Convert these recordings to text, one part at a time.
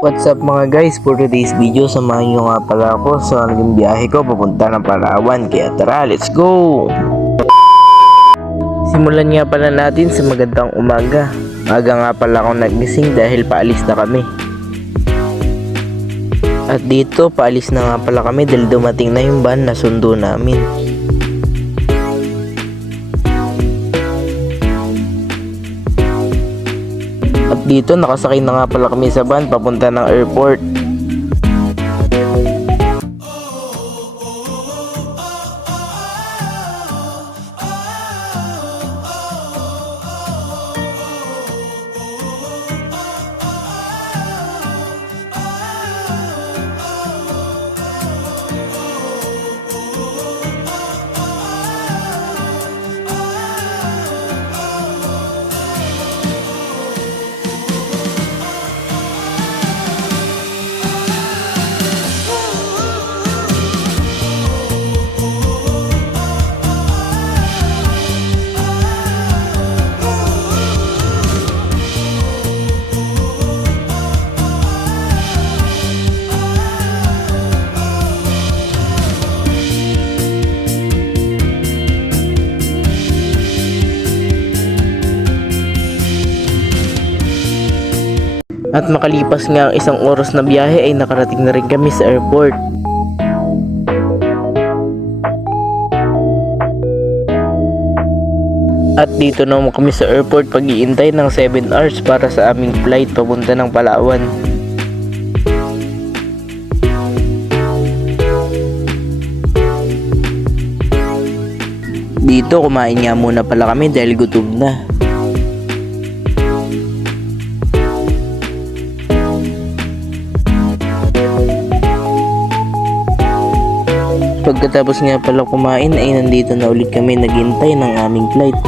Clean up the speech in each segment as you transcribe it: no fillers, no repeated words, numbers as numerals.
What's up mga guys, for today's video samahan nyo nga pala ako sa naging biyahe ko papunta ng Palawan. Kaya tara, let's go! Simulan nga pala natin sa magandang umaga. Aga nga pala akong nagising dahil paalis na kami. At dito paalis na nga pala kami dahil dumating na yung van na sundo namin. At dito nakasakay na nga pala kami sa van papunta ng airport. At makalipas nga ang isang oras na biyahe ay nakarating na rin kami sa airport. At dito naman kami sa airport pag-iintay ng 7 hours para sa aming flight papunta ng Palawan. Dito kumain nga muna pala kami dahil gutom na. Pagkatapos nga pala kumain ay nandito na ulit kami naghintay ng aming flight.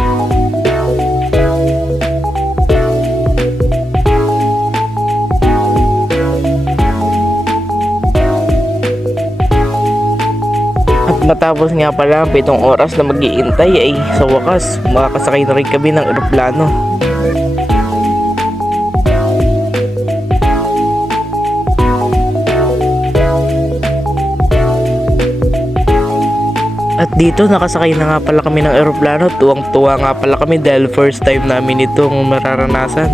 At matapos nga pala ang 7 oras na mag-iintay ay sa wakas makakasakay na rin kami ng eroplano. At dito nakasakay na nga pala kami ng eroplano. Tuwang-tuwa nga pala kami dahil first time namin itong mararanasan.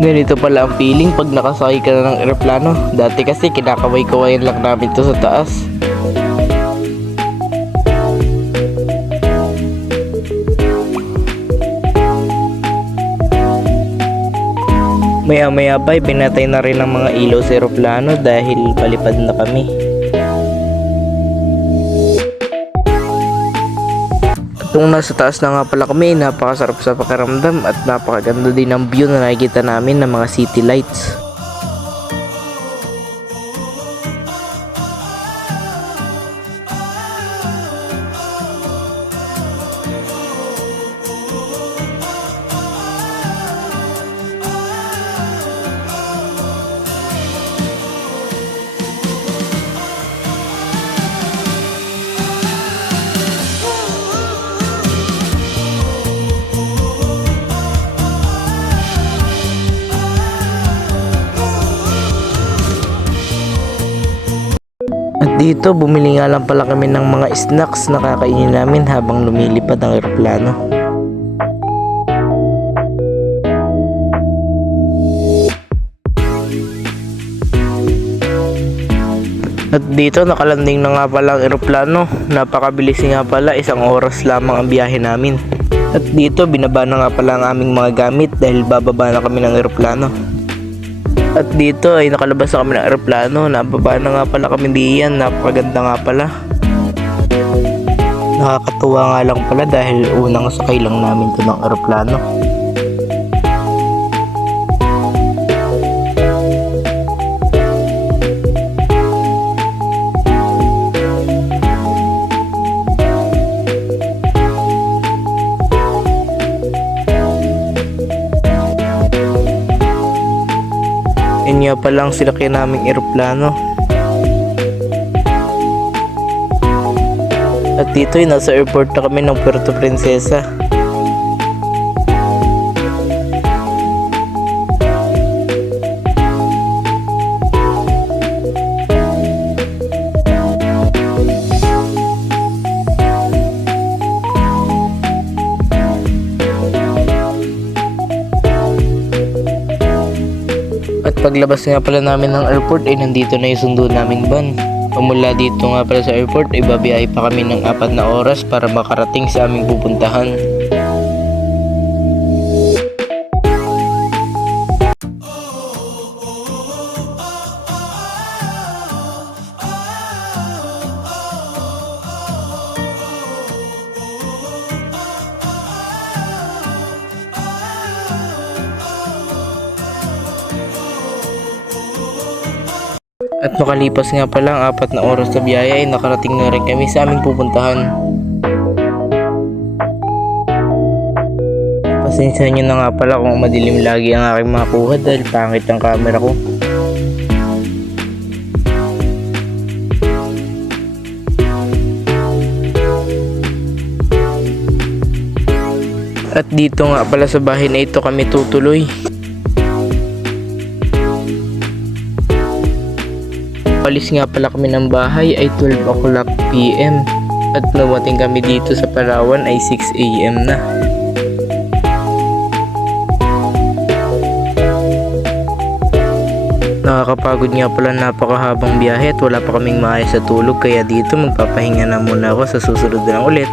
Ganito pala ang feeling pag nakasakay ka na ng eroplano. Dati kasi kinakaway-kawayan lang namin to sa taas. Maya-maya pa pinatay na rin ang mga ilaw sa eroplano dahil palipad na kami. Kung nasa taas na nga pala kami, napakasarap sa pakiramdam at napakaganda din ang view na nakikita namin ng mga city lights. At dito bumili nga lang pala kami ng mga snacks na kakainin namin habang lumilipad ang eroplano. At dito nakalanding na nga pala ang eroplano. Napakabilis nga pala, 1 oras lamang ang biyahe namin. At dito binaba na nga pala ang aming mga gamit dahil bababa na kami ng eroplano. At dito ay nakalabas na kami ng eroplano. Nababa na nga pala kami diyan. Napakaganda nga pala. Nakakatuwa nga lang pala dahil unang sakay lang namin ito ng eroplano. Yun nga palang sinakyan naming eroplano. At dito ay nasa airport na kami ng Puerto Princesa. Paglabas nga pala namin ng airport ay nandito na yung sundo naming van. Mula dito nga pala sa airport ay babiyahe pa kami ng 4 na oras para makarating sa aming pupuntahan. At makalipas nga pala ang 4 na oras na biyahe ay nakarating na rin kami sa aming pupuntahan. Pasensya nyo na nga pala kung madilim lagi ang aking mga kuha dahil pangit ang camera ko. At dito nga pala sa bahay na ito kami tutuloy. Alis nga pala kami ng bahay ay 12 o'clock PM at dumating kami dito sa Palawan ay 6 AM na. Nakakapagod nga pala, napakahabang biyahe at wala pa kaming maayos sa tulog, kaya dito magpapahinga na muna ako, sa susunod na lang ulit.